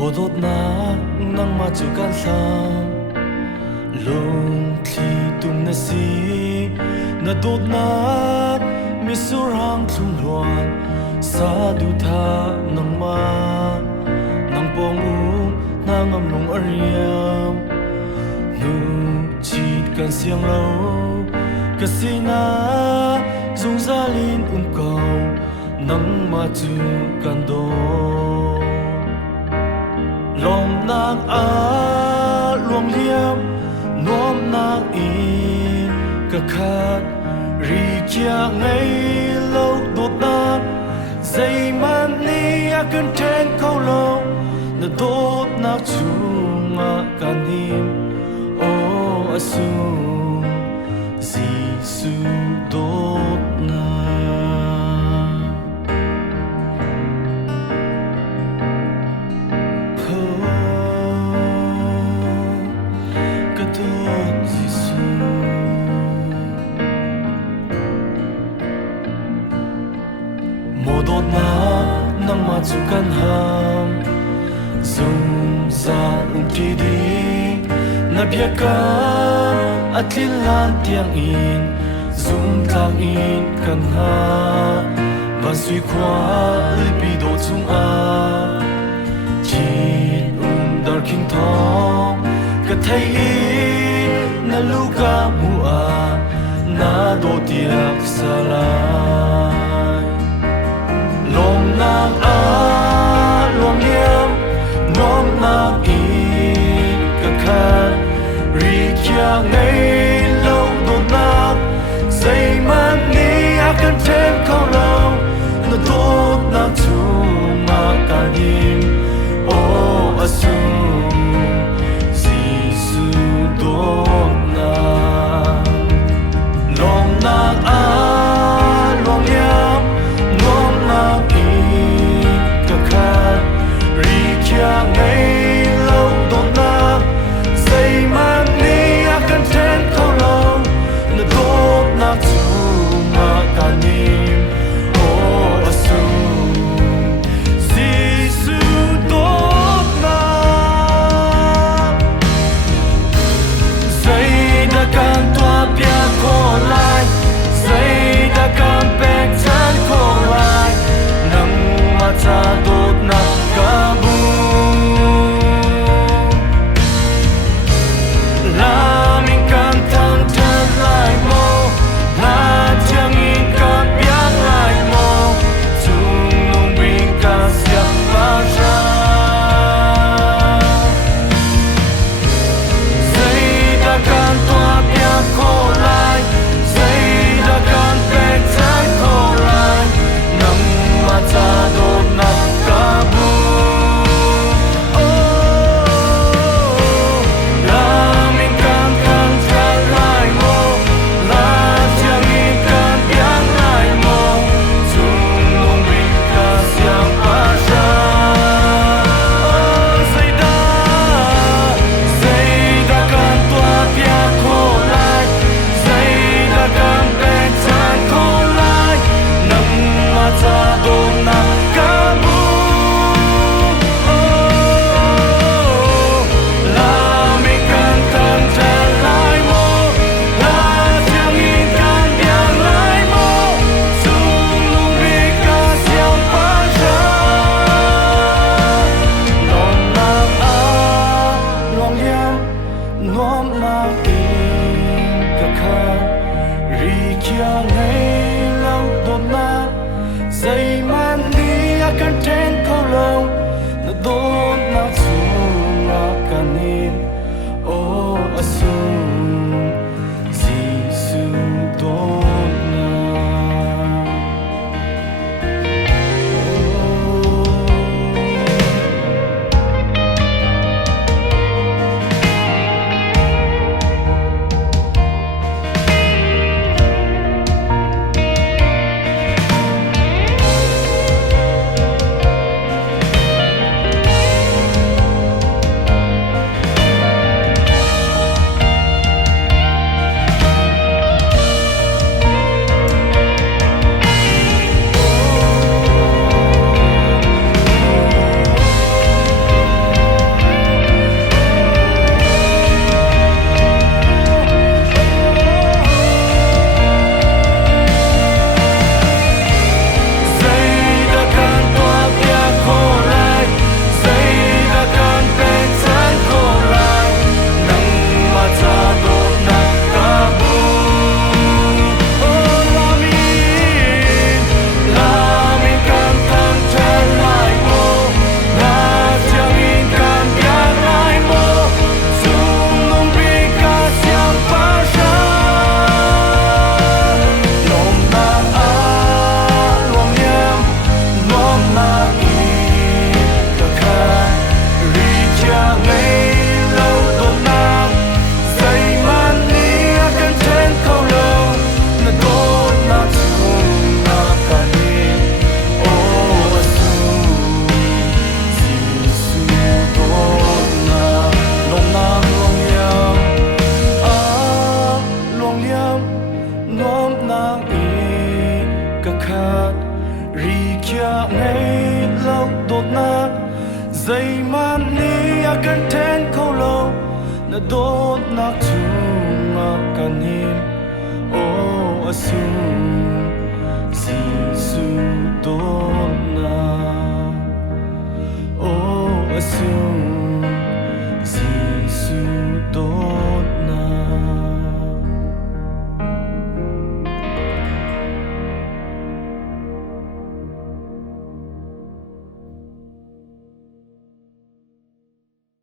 Odot na nang machukan sam lung thi tum na si na dot na misurang tlung luan sa du tha nang ma nang pong nang am lung ariam nu chit kan siang lo kasina zung zalin kau nang machukan do lom nang a luang liam nom nang in ka khat ri kia ngay lâu đột nát dây man ni a cần ten câu lâu na đột nát chung a can him o asum Giêsu đột nát Modot na nang machukan ham Zum za umtidi na biaka at lilan tiang in Zum tang in kan ha Basui kwa lipido chung a Chin dar king thong Ka thay in na luka mua Na do tiak salai Lom nang a luang liam Nom nang in ka khan Ri kia ngay lâu đột nát Dây man ni a cần thêm câu lâu Nó đột nát chung a ka him O asum Giêsu đột nát Lom nang a luang liam Nom nang in ka khan Ri kia ngay lâu đột nát Dây man ni a cần thêm câu lâu Nó đột nát chung a ka him O asum Giêsu đột nát Dây đã can toa bia khô lại Dây đã can bẹt chân khô lại Nang mata đột nát cả bu La mình can tan chân lại mô La chẳng in can biang lại mô Chung nung bình ca siap ba ra Dây đã can toa bia khô lại Dây đã can bẹt chân khô lại Nang mata đột nát cả bu La mình can tan chân lại mô La chẳng in can biang lại mô Chung nung bình ca siap ba ra Dây đã can toa bia khô lại Dây đã can bẹt chân khô lại Nang mata đột nát cả bu La mình can tan chân lại mô La chẳng in can biang lại mô Chung nung bình ca siap ba ra Lom nang a luang liam Nom nang in ka khan Ri kia ngay lâu đột nát Dây man ni a cần thêm câu lâu Nó đột nát chung a can him O asum Giêsu đột nát na ngay lâu đột na dây man ni a kan ten khâu lâu na đốt na chung a kan him o asu Giêsu đốt